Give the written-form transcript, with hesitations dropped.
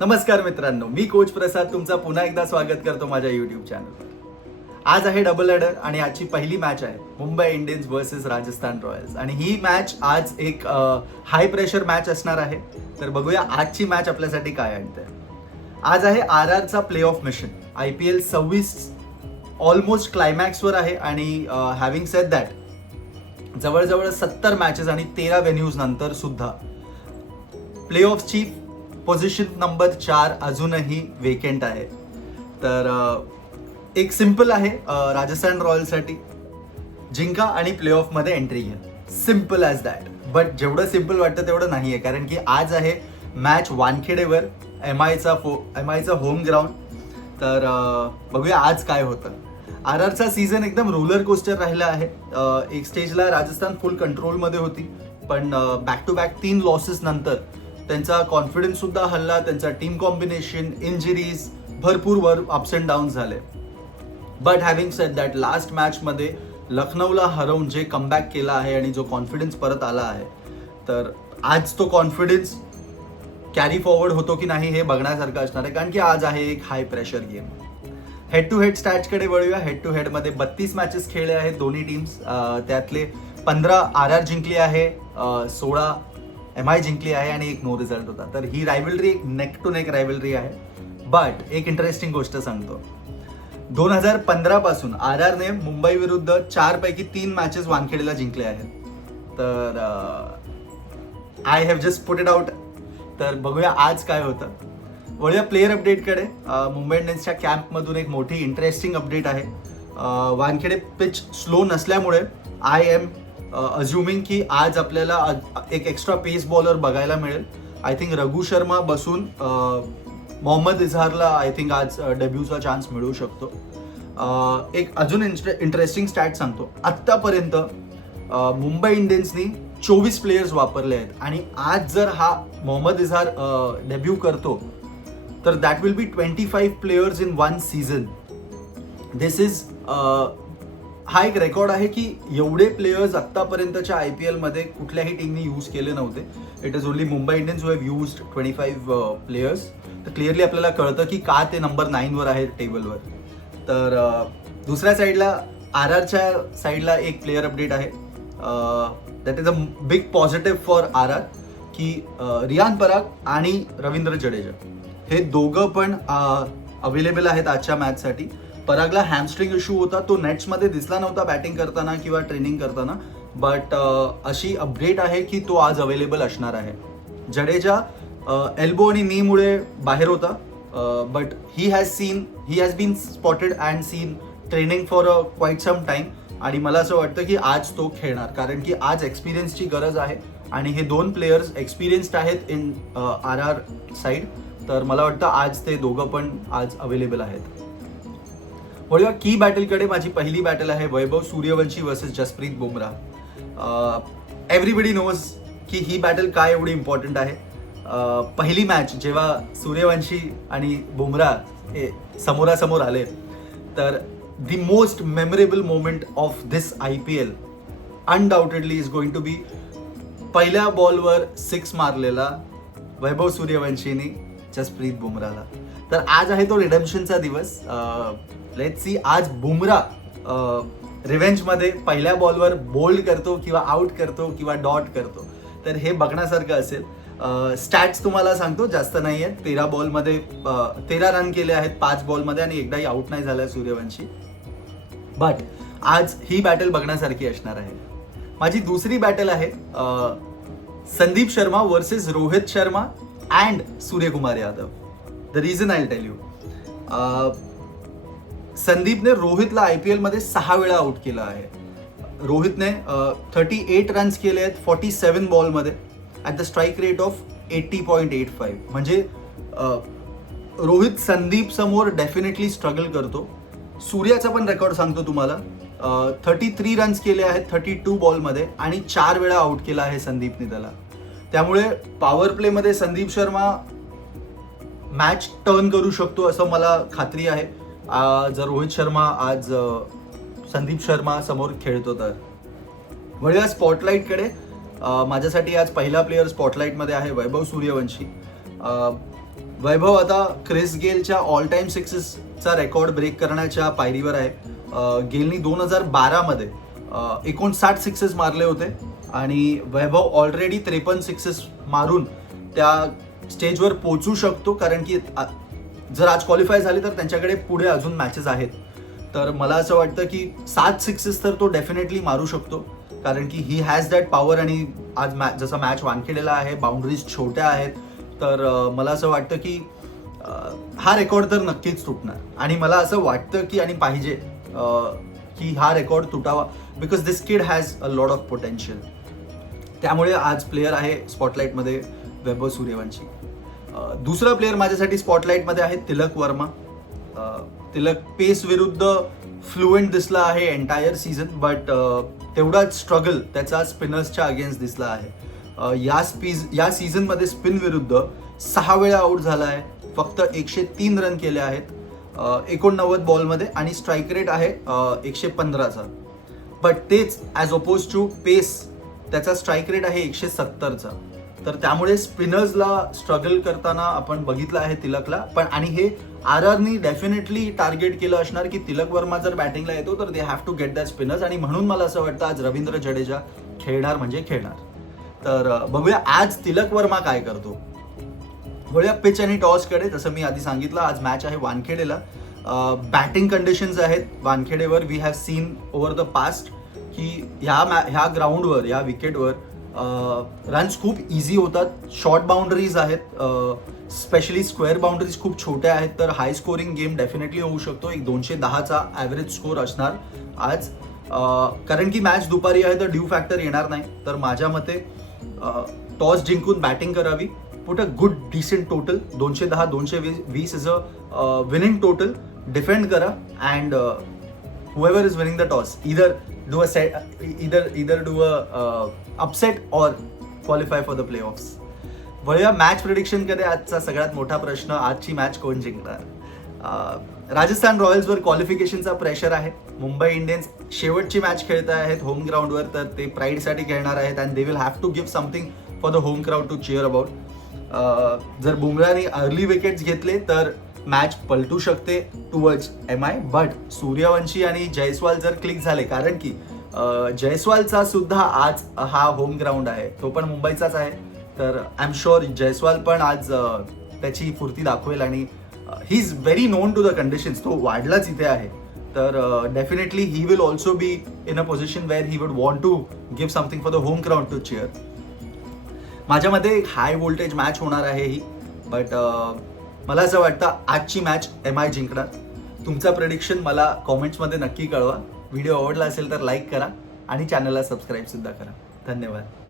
नमस्कार मित्रांनो, मी कोच प्रसाद तुमचा पुन्हा एकदा स्वागत करतो माझ्या यूट्यूब चॅनलवर. आज आहे डबल हेडर आणि आजची पहिली मॅच आहे Mumbai Indians versus Rajasthan Royals. आणि ही मॅच आज एक हाय प्रेशर मॅच असणार आहे. तर बघूया आजची मॅच आपल्यासाठी काय आणते. आज आहे RRचा play off mission. IPL 26 almost क्लायमॅक्सवर आहे आणि हॅव्हिंग सेड दॅट जवळजवळ 70 मॅचेस आणि 13 व्हेन्यूज नंतर सुद्धा प्ले ऑफची पोझिशन नंबर 4 अजूनही वेकेंट आहे. तर एक सिंपल आहे राजस्थान रॉयल्ससाठी, जिंका आणि प्ले ऑफमध्ये एंट्री घ्या. Simple as that. बट जेवढं सिम्पल वाटतं तेवढं नाही आहे, कारण की आज आहे मॅच वानखेडेवर, MIचा होम ग्राउंड. तर बघूया आज काय होतं. RRचा सीझन एकदम रोलर कोस्टर राहिला आहे. एक स्टेजला राजस्थान फुल कंट्रोलमध्ये होती, पण बॅक टू बॅक 3 लॉसेस नंतर त्यांचा कॉन्फिडन्स सुद्धा हल्ला. त्यांचा टीम कॉम्बिनेशन, इंजरीज, भरपूर वर अप्स अँड डाऊन झाले. But having sed that last मॅचमध्ये लखनौला हरवून जे कमबॅक केला आहे आणि जो कॉन्फिडन्स परत आला आहे, तर आज तो कॉन्फिडन्स कॅरी फॉरवर्ड होतो की नाही हे बघण्यासारखं असणार आहे, कारण की आज आहे एक high pressure game. Head to head स्टॅट्सकडे वळूया. हेड टू हेडमध्ये 32 मॅचेस खेळले आहेत दोन्ही टीम्स. त्यातले 15 RR जिंकली आहे, 16 MI जिंकली आहे आणि एक नो रिझल्ट होता. तर ही रायव्हलरी एक नेक टू नेक रायव्हलरी आहे. बट एक इंटरेस्टिंग गोष्ट सांगतो. 2015 पासून RRने मुंबई विरुद्ध 4 पैकी 3 मॅचेस वानखेडेला जिंकले आहेत. तर I have just put it out. तर बघूया आज काय होतं. वळूया प्लेयर अपडेटकडे. मुंबई इंडियन्सच्या कॅम्पमधून एक मोठी इंटरेस्टिंग अपडेट आहे. वानखेडे पिच स्लो नसल्यामुळे आय एम अज्युमिंग की आज आपल्याला एक एक्स्ट्रा पेस बॉलर बघायला मिळेल. आय थिंक रघु शर्मा बसून मोहम्मद इजहारला आय थिंक आज डेब्यूचा चान्स मिळू शकतो. एक अजून इंटरेस्टिंग स्टॅट सांगतो. आत्तापर्यंत मुंबई इंडियन्सनी 24 प्लेयर्स वापरले आहेत आणि आज जर हा मोहम्मद इजहार डेब्यू करतो तर that will be 25 players in 1 season. This is हा एक रेकॉर्ड आहे की एवढे प्लेयर्स आत्तापर्यंतच्या IPL मध्ये कुठल्याही टीमने यूज केले नव्हते. It is only Mumbai Indians who have used 25 players. तर क्लिअरली आपल्याला कळतं की का ते नंबर 9 वर आहे टेबलवर. तर दुसऱ्या साईडला RRच्या साईडला एक प्लेयर अपडेट आहे. That is a big positive for RR की रियान पराग आणि रवींद्र जडेजा हे दोघं पण अवेलेबल आहेत आजच्या मॅचसाठी. परागला हॅमस्ट्रिंग इश्यू होता, तो नेट्समध्ये दिसला नव्हता बॅटिंग करताना किंवा ट्रेनिंग करताना. बट अशी अपडेट आहे की तो आज अवेलेबल असणार आहे. जडेजा एल्बो आणि नीमुळे बाहेर होता, but he has been spotted and seen training for quite some time. आणि मला असं वाटतं की आज तो खेळणार, कारण की आज एक्सपिरियन्सची गरज आहे आणि हे 2 प्लेयर्स एक्सपिरियन्स्ड आहेत इन RR साईड. तर मला वाटतं आज ते दोघं पण आज अवेलेबल आहेत. वळूया की बॅटलकडे. माझी पहिली बॅटल आहे Vaibhav Suryavanshi versus Jasprit Bumrah. Everybody knows की ही बॅटल काय एवढी इम्पॉर्टंट आहे. पहिली मॅच जेव्हा सूर्यवंशी आणि बुमराह हे समोरासमोर आले, तर the most memorable moment of this IPL undoubtedly is going to be पहिल्या बॉलवर 6 मारलेला वैभव सूर्यवंशीने जसप्रीत बुमराहला. तर आज आहे तो रिडेम्पशनचा दिवस. लेट्स सी आज बुमराह रिव्हेंजमध्ये पहिल्या बॉलवर बोल्ड करतो किंवा आउट करतो किंवा डॉट करतो. तर हे बघण्यासारखं असेल. स्टॅट्स तुम्हाला सांगतो, जास्त नाही आहेत. 13 बॉलमध्ये 13 रन केले आहेत 5 बॉलमध्ये आणि एकदाही आउट नाही झाला सूर्यवंशी. बट आज ही बॅटल बघण्यासारखी असणार आहे. माझी दुसरी बॅटल आहे Sandeep Sharma versus Rohit Sharma and Suryakumar Yadav. The reason I will tell you. संदीपने रोहितला IPL मध्ये 6 वेळा आउट केला आहे. रोहितने 38 रन्स केले आहेत 47 बॉलमध्ये at the strike rate of 80.85. म्हणजे रोहित संदीप समोर डेफिनेटली स्ट्रगल करतो. सूर्याचा पण रेकॉर्ड सांगतो तुम्हाला. 33 रन्स केले आहेत 32 बॉलमध्ये आणि 4 वेळा आउट केला आहे संदीपने त्याला. त्यामुळे पॉवर प्लेमध्ये संदीप शर्मा मॅच टर्न करू शकतो असं मला खात्री आहे जर रोहित शर्मा आज संदीप शर्मा समोर खेळतो तर. वळूया स्पॉटलाईटकडे. माझ्यासाठी आज पहिला प्लेयर स्पॉटलाईटमध्ये आहे वैभव सूर्यवंशी. वैभव आता क्रिस गेलच्या ऑल टाइम सिक्सेसचा रेकॉर्ड ब्रेक करण्याच्या पायरीवर आहे. गेलनी 2012मध्ये 59 सिक्सेस मारले होते आणि वैभव ऑलरेडी 53 सिक्सेस मारून त्या स्टेजवर पोहोचू शकतो, कारण की जर आज क्वालिफाय झाले तर त्यांच्याकडे पुढे अजून मॅचेस आहेत. तर मला असं वाटतं की 7 सिक्सेस तर तो डेफिनेटली मारू शकतो, कारण की ही हॅज दॅट पॉवर. आणि आज जसा मॅच वानखेडेला आहे, बाउंड्रीज छोट्या आहेत, तर मला असं वाटतं की हा रेकॉर्ड तर नक्कीच तुटणार. आणि मला असं वाटतं की आणि पाहिजे की हा रेकॉर्ड तुटावा, because this kid has a lot of potential. त्यामुळे आज प्लेयर आहे स्पॉटलाईटमध्ये वैभव सूर्यवंशी. दुसरा प्लेयर माझ्यासाठी स्पॉटलाईटमध्ये आहे तिलक वर्मा. तिलक पेस विरुद्ध फ्लुएंट दिसला आहे एंटायर सीझन, बट तेवढाच स्ट्रगल त्याचा स्पिनर्सच्या अगेन्स्ट दिसला आहे. या सीझनमध्ये स्पिन विरुद्ध 6 वेळा आऊट झाला आहे, फक्त 103 रन केले आहेत 89 बॉलमध्ये, आणि स्ट्राईक रेट आहे 115चा. बट तेच ॲज अपोज टू पेस त्याचा स्ट्राईक रेट आहे 170चा. तर त्यामुळे स्पिनर्सला स्ट्रगल करताना आपण बघितलं आहे तिलकला. पण आणि हे आरआरनी डेफिनेटली टार्गेट केलं असणार की तिलक वर्मा जर बॅटिंगला येतो तर they have to get that spinners. आणि म्हणून मला असं वाटतं आज रवींद्र जडेजा खेळणार म्हणजे खेळणार. तर बघूया आज तिलक वर्मा काय करतो. वळूया पिच आणि टॉसकडे. जसं मी आधी सांगितलं, आज मॅच आहे वानखेडेला. बॅटिंग कंडिशन्स आहेत वानखेडेवर. We have seen over the past की ह्या ग्राउंडवर, ह्या विकेटवर रन्स खूप इझी होतात. शॉर्ट बाउंडरीज आहेत, स्पेशली स्क्वेअर बाउंडरीज खूप छोट्या आहेत, तर हाय स्कोरिंग गेम डेफिनेटली होऊ शकतो. एक 210चा ॲव्हरेज स्कोर असणार आज. कारण की मॅच दुपारी आहे तर ड्यू फॅक्टर येणार नाही. तर माझ्या मते टॉस जिंकून बॅटिंग करावी, put a good decent total. 210 220 is a winning total. Defend करा and whoever is winning the toss either do a upset or qualify for the playoffs. वळूया मॅच प्रिडिक्शन कडे. आजचा सगळ्यात मोठा प्रश्न, आजची मॅच कोण जिंकणार. राजस्थान रॉयल्सवर क्वालिफिकेशनचा प्रेशर आहे. मुंबई इंडियन्स शेवटची मॅच खेळत आहेत होम ग्राउंडवर, तर ते प्राईडसाठी खेळणार आहेत and they will have to give something for the home crowd to cheer about. जर बुमराहने अर्ली विकेट्स घेतले तर मॅच पलटू शकते टुवर्ड्स MI. बट सूर्यवंशी आणि जयस्वाल जर क्लिक झाले, कारण की जयस्वालचा सुद्धा आज हा होम ग्राउंड आहे, तो पण मुंबईचाच आहे, तर आय एम शुअर जयस्वाल पण आज त्याची फुर्ती दाखवेल. आणि he is very known to the conditions. तो वाढलाच इथे आहे, तर definitely he will also be in a position where he would want to give something for the home ground to cheer. माझ्यामध्ये एक हाय व्होल्टेज मॅच होणार आहे ही, but मला असं वाटतं आजची मॅच MI जिंकणार. तुमचा प्रेडिक्शन मला कॉमेंट्समध्ये नक्की कळवा. व्हिडिओ आवडला असेल तर लाईक करा आणि चॅनलला सबस्क्राईब सुद्धा करा. धन्यवाद.